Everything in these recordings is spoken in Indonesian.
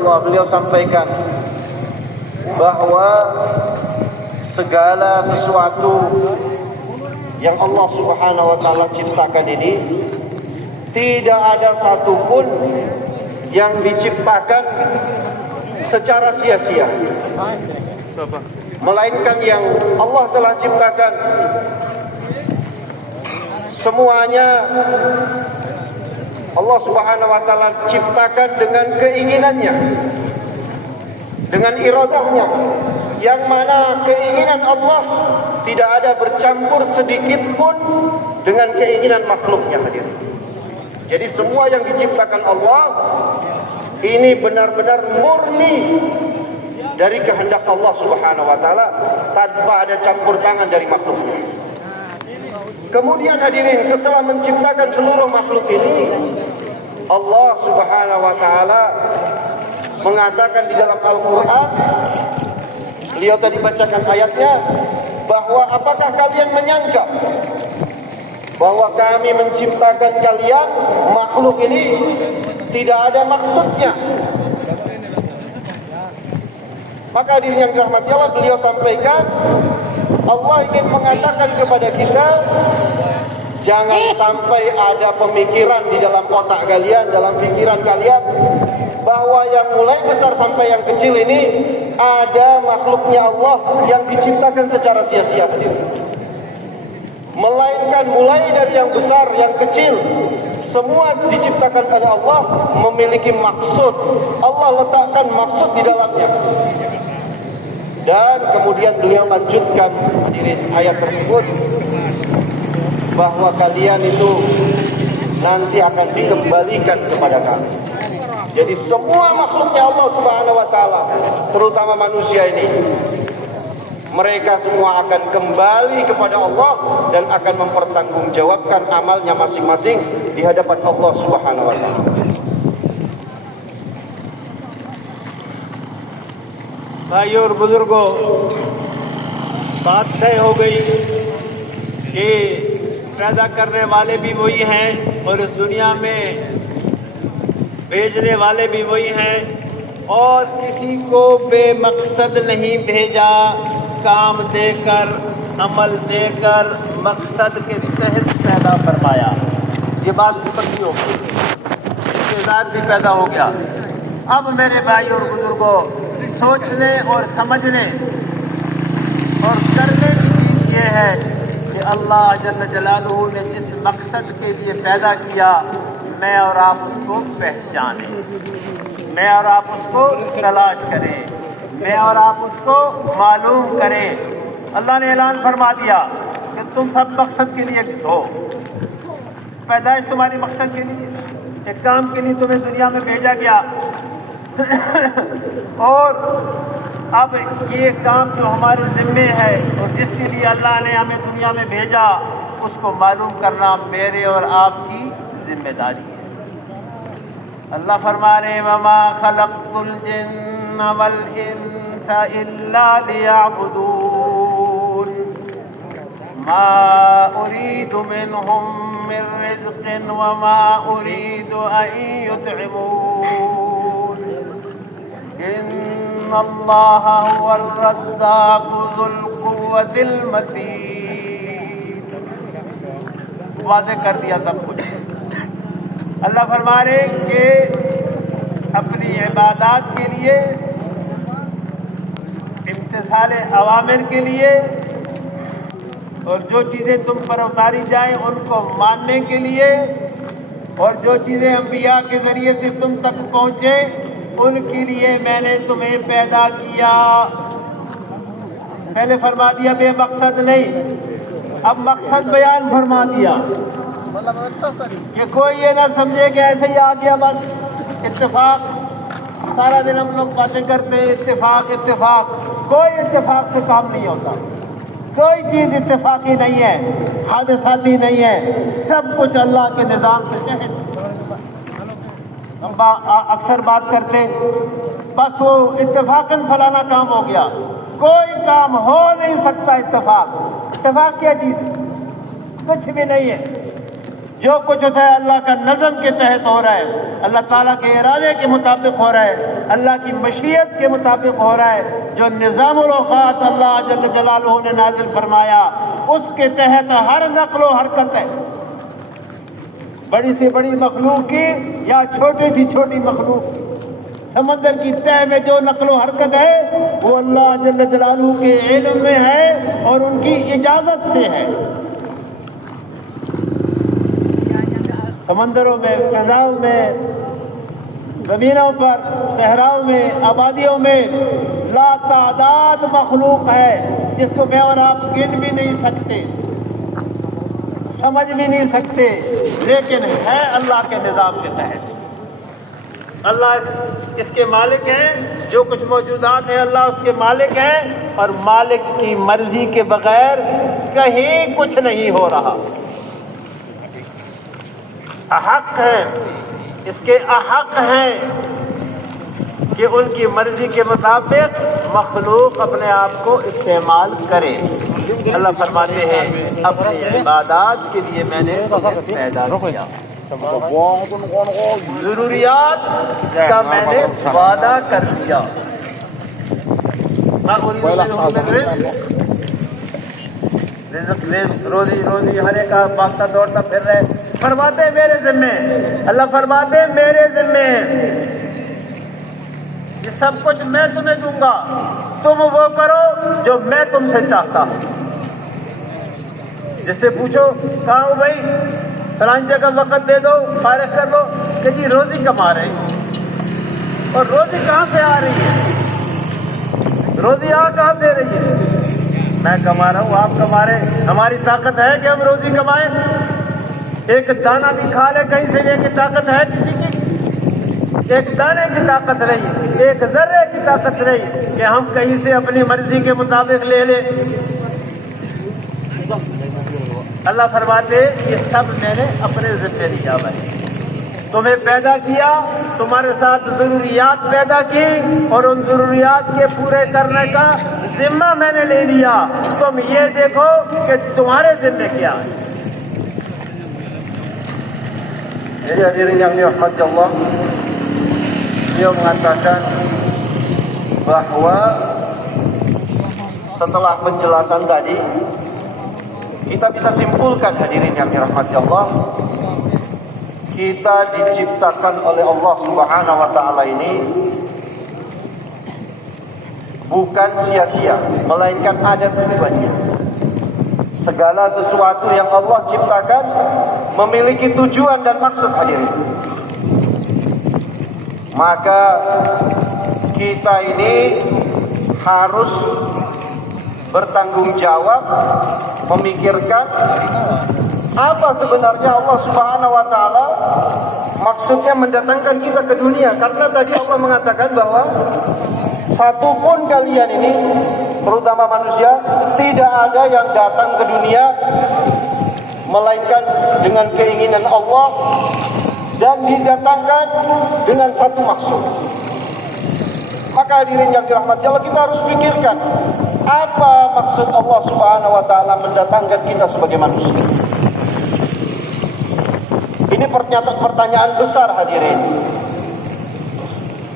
rahimahullah, beliau sampaikan bahwa segala sesuatu yang Allah Subhanahu wa taala ciptakan ini tidak ada satupun yang diciptakan secara sia-sia, melainkan yang Allah telah ciptakan semuanya Allah Subhanahu wa taala ciptakan dengan keinginannya, dengan iradahnya, yang mana keinginan Allah tidak ada bercampur sedikit pun dengan keinginan makhluknya. Hadirin, jadi semua yang diciptakan Allah ini benar-benar murni dari kehendak Allah Subhanahu wa taala, tanpa ada campur tangan dari makhluknya. Kemudian hadirin, setelah menciptakan seluruh makhluk ini, Allah Subhanahu wa taala mengatakan di dalam Al-Qur'an, beliau tadi bacakan ayatnya, bahwa apakah kalian menyangka bahwa kami menciptakan kalian makhluk ini tidak ada maksudnya? Maka hadirin yang dirahmati Allah, beliau sampaikan Allah ingin mengatakan kepada kita, jangan sampai ada pemikiran di dalam otak kalian, dalam pikiran kalian, bahwa yang mulai besar sampai yang kecil ini ada makhluknya Allah yang diciptakan secara sia-sia. Melainkan mulai dari yang besar, yang kecil, semua diciptakan oleh Allah memiliki maksud. Allah letakkan maksud di dalamnya. Dan kemudian beliau lanjutkan hadirin ayat tersebut, bahwa kalian itu nanti akan dikembalikan kepada kami. Jadi semua makhluknya Allah Subhanahu wa taala, terutama manusia ini, mereka semua akan kembali kepada Allah dan akan mempertanggungjawabkan amalnya masing-masing di hadapan Allah Subhanahu wa taala. भाइयों और बुजुर्गों, बात तय हो गई कि पैदा करने वाले भी वही हैं और इस दुनिया में भेजने वाले भी वही हैं, और किसी को बेमकसद नहीं भेजा, काम देकर, अमल देकर, मकसद के तहत पैदा फरमाया। ये बात पक्की हो गई, इस्तेज़ाद भी पैदा हो गया। अब मेरे भाई और बुजुर्गों, सोचने और समझने और करने की चीज़ ये है कि अल्लाह जल्ल जलालुहु ने जिस मकसद के लिए पैदा किया, मैं और आप उसको पहचानें, मैं और आप उसको तलाश करें, मैं और आप उसको मालूम करें। अल्लाह ने ऐलान फरमा दिया कि तुम सब मकसद के लिए हो, पैदाइश तुम्हारी मकसद के लिए, एक काम के लिए तुम्हें दुनिया में भेजा गया। और अब ये काम जो हमारे ज़िम्मे है और जिसके लिए अल्लाह ने हमें दुनिया में भेजा, उसको मालूम करना मेरे और आपकी जिम्मेदारी है। अल्लाह फरमा रहे, वमा खलक़्तुल जिन्ना वल इंसा इल्ला लियअबुदून मा उरीदु मिनहुम मिन रिज़्क़िन वमा उरीदु अन युत्इमून इन्नल्लाह हुवल रज़्ज़ाक़ु ज़ुल क़ुव्वतिल मतीन। वादे कर दिया सब कुछ। अल्लाह फरमा रहे कि अपनी इबादत के लिए, इम्तिसाल अवामिर के लिए, और जो चीज़ें तुम पर उतारी जाएं उनको मानने के लिए, और जो चीज़ें अंबिया के ज़रिए से तुम तक पहुँचे उनके लिए मैंने तुम्हें पैदा किया। पहले फरमा दिया बेमकसद नहीं, अब मकसद बयान फरमा दिया कि कोई ये ना समझे कि ऐसे ही आ गया बस इत्तेफाक। सारा दिन हम लोग बातें करते हैं इत्तेफाक इत्तेफाक, कोई इत्तेफाक से काम नहीं होता, कोई चीज़ इत्तेफाकी नहीं है, हादसाती नहीं है, सब कुछ अल्लाह के निज़ाम के तहत। हम अक्सर बात करते बस वो इत्तेफाकन फलाना काम हो गया, कोई काम हो नहीं सकता इत्तेफाक। इत्तेफाक क्या चीज़ है? कुछ भी नहीं है। جو کچھ ہوتا ہے اللہ کا نظم کے تحت ہو رہا ہے، اللہ تعالیٰ کے ارادے کے مطابق ہو رہا ہے، اللہ کی مشیت کے مطابق ہو رہا ہے۔ جو نظام الاوقات اللہ جل جلالہ نے نازل فرمایا اس کے تحت ہر نقل و حرکت ہے، بڑی سے بڑی مخلوق کی یا چھوٹی سی چھوٹی مخلوق کی۔ سمندر کی تہہ میں جو نقل و حرکت ہے وہ اللہ جل جلالہ کے علم میں ہے اور ان کی اجازت سے ہے۔ سمندروں میں، فضاؤں میں، زمینوں پر، صحراؤں میں، آبادیوں میں لا تعداد مخلوق ہے جس کو میں اور آپ گن بھی نہیں سکتے، سمجھ بھی نہیں سکتے، لیکن ہے اللہ کے نظام کے تحت۔ اللہ اس کے مالک ہیں، جو کچھ موجودات ہیں اللہ اس کے مالک ہیں، اور مالک کی مرضی کے بغیر کہیں کچھ نہیں ہو رہا۔ احق ہیں، اس کے احق ہیں کہ ان کی مرضی کے مطابق مخلوق اپنے آپ کو استعمال کرے۔ اللہ فرماتے ہیں اپنی عبادات کے لیے میں نے تمہیں پیدا کیا، ضروریات کا میں نے وعدہ کر دیا۔ روزی ہر ایک بھاگتا دوڑتا پھر رہے، فرماتے میرے ذمے، اللہ فرماتے میرے ذمے یہ سب کچھ میں تمہیں دوں گا، تم وہ کرو جو میں تم سے چاہتا ہوں۔ جس سے پوچھو کہاں ہو بھائی، فلان جگہ وقت دے دو، فارغ کر دو، کہ جی روزی کما رہے ہیں۔ اور روزی کہاں سے آ رہی ہے؟ روزی آ کہاں دے رہی ہے؟ میں کما رہا ہوں، آپ کما رہے ہیں، ہماری طاقت ہے کہ ہم روزی کمائیں؟ ایک دانہ بھی کھا لے کہیں سے، یہ طاقت ہے کسی کی؟ ایک دانے کی طاقت رہی، ایک ذرے کی طاقت رہی کہ ہم کہیں سے اپنی مرضی کے مطابق لے لیں؟ اللہ فرماتے یہ سب میں نے اپنے ذمے لیا ہے، تمہیں پیدا کیا، تمہارے ساتھ ضروریات پیدا کی، اور ان ضروریات کے پورے کرنے کا ذمہ میں نے لے لیا۔ تم یہ دیکھو کہ تمہارے ذمے کیا ہے۔ Jadi hadirin yang dirahmati Allah, beliau mengatakan bahwa setelah penjelasan tadi kita bisa simpulkan, hadirin yang dirahmati Allah, kita diciptakan oleh Allah Subhanahu wa taala ini bukan sia-sia, melainkan ada tujuannya. Segala sesuatu yang Allah ciptakan memiliki tujuan dan maksud, hadirin. Maka kita ini harus bertanggung jawab, memikirkan apa sebenarnya Allah Subhanahu wa taala maksudnya mendatangkan kita ke dunia. Karena tadi Allah mengatakan bahwa satupun kalian ini, terutama manusia, tidak ada yang datang ke dunia melainkan dengan keinginan Allah dan didatangkan dengan satu maksud. Maka hadirin yang dirahmati Allah, kita harus pikirkan apa maksud Allah Subhanahu wa taala mendatangkan kita sebagai manusia. Ini pertanyaan besar, hadirin.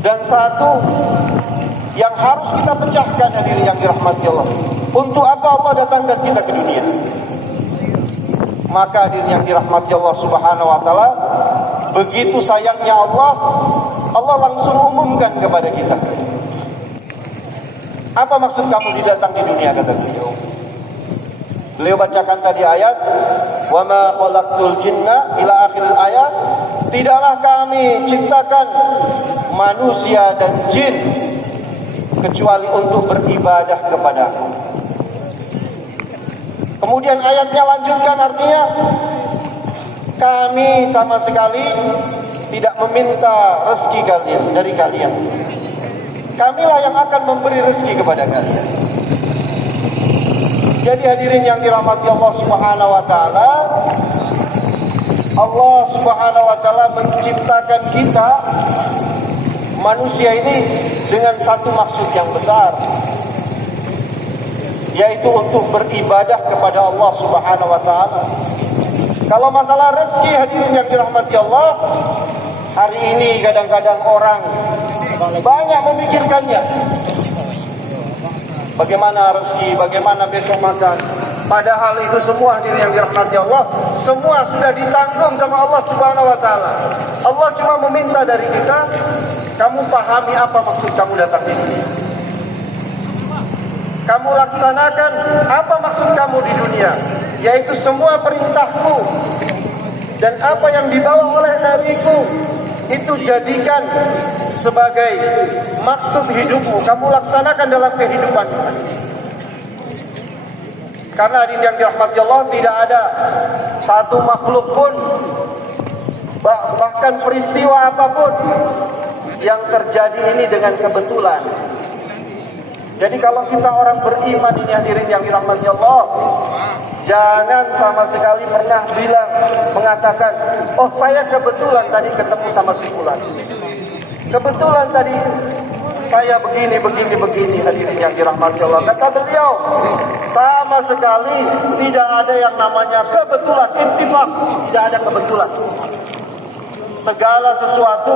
Dan satu yang harus kita pecahkan, hadirin yang dirahmati Allah, untuk apa Allah datangkan kita ke dunia? Maka hadirin yang dirahmati Allah Subhanahu wa taala, begitu sayangnya Allah langsung umumkan kepada kita. Apa maksud kamu didatang di dunia, kata beliau. Beliau bacakan tadi ayat, "Wa ma khalaqtul jinna" ila akhir ayat. Tidaklah kami ciptakan manusia dan jin kecuali untuk beribadah kepadaku. Kemudian ayatnya lanjutkan, artinya kami sama sekali tidak meminta rezeki kalian dari kalian. Kamilah yang akan memberi rezeki kepada kalian. Jadi hadirin yang dirahmati Allah Subhanahu wa taala, Allah Subhanahu wa taala menciptakan kita manusia ini dengan satu maksud yang besar, yaitu untuk beribadah kepada Allah Subhanahu wa taala. Kalau masalah rezeki hadirin yang dirahmati Allah, hari ini kadang-kadang orang banyak memikirkannya. Bagaimana rezeki, bagaimana besok makan. Padahal itu semua hadirin yang dirahmati Allah, semua sudah ditanggung sama Allah Subhanahu wa taala. Allah cuma meminta dari kita, kamu pahami apa maksud kamu datang di dunia. Kamu laksanakan apa maksud kamu di dunia, yaitu semua perintahku dan apa yang dibawa oleh nabiku itu jadikan sebagai maksud hidupmu. Kamu laksanakan dalam kehidupan. Karena hadirin yang dirahmati Allah, tidak ada satu makhluk pun, bahkan peristiwa apapun yang terjadi ini dengan kebetulan. Jadi kalau kita orang beriman ini hadirin yang dirahmati Allah, jangan sama sekali pernah mengatakan, oh saya kebetulan tadi ketemu sama si fulan. Kebetulan tadi saya begini hadirin yang dirahmati Allah. Kata beliau, sama sekali tidak ada yang namanya kebetulan, ittifaq, tidak ada kebetulan. Segala sesuatu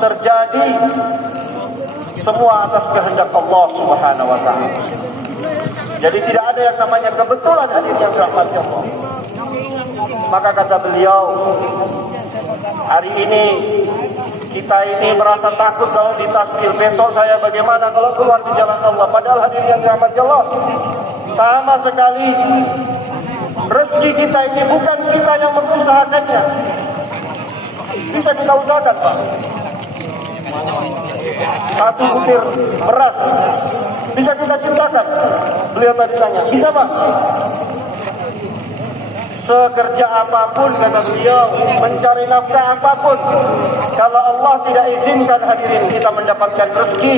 terjadi semua atas kehendak Allah Subhanahu wa taala. Jadi tidak ada yang namanya kebetulan hadirin yang dirahmati Allah. Maka kata beliau, hari ini kita ini merasa takut kalau ditaskil, besok saya bagaimana kalau keluar di jalan Allah. Padahal hadirin yang dirahmati Allah, sama sekali rezeki kita ini bukan kita yang mengusahakannya. Bisa kita usahakan, Pak. Satu butir beras bisa kita ciptakan. Beliau tadi tanya, bisa Pak? Sekerja apapun kata beliau, mencari nafkah apapun, kalau Allah tidak izinkan hadirin kita mendapatkan rezeki,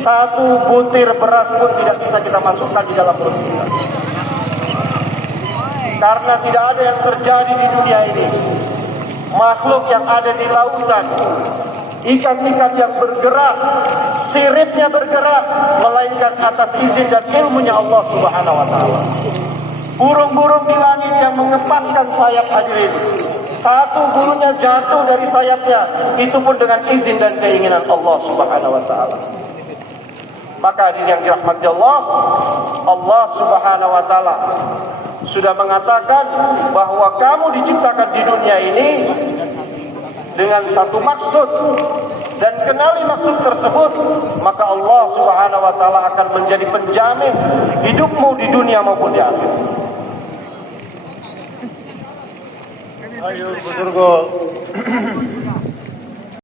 satu butir beras pun tidak bisa kita masukkan di dalam perut kita. Karena tidak ada yang terjadi di dunia ini. Makhluk yang ada di lautan, ikan-ikan yang bergerak, siripnya bergerak, melainkan atas izin dan ilmunya Allah Subhanahu wa taala. Burung-burung di langit yang mengepakkan sayap hadirin, satu bulunya jatuh dari sayapnya, itu pun dengan izin dan keinginan Allah Subhanahu wa taala. Maka hadirin yang dirahmati Allah, Allah Subhanahu wa taala sudah mengatakan bahwa kamu diciptakan di dunia ini dengan satu maksud, dan kenali maksud tersebut, maka Allah Subhanahu wa taala akan menjadi penjamin hidupmu di dunia maupun di akhirat. Ayo, Buzurgo.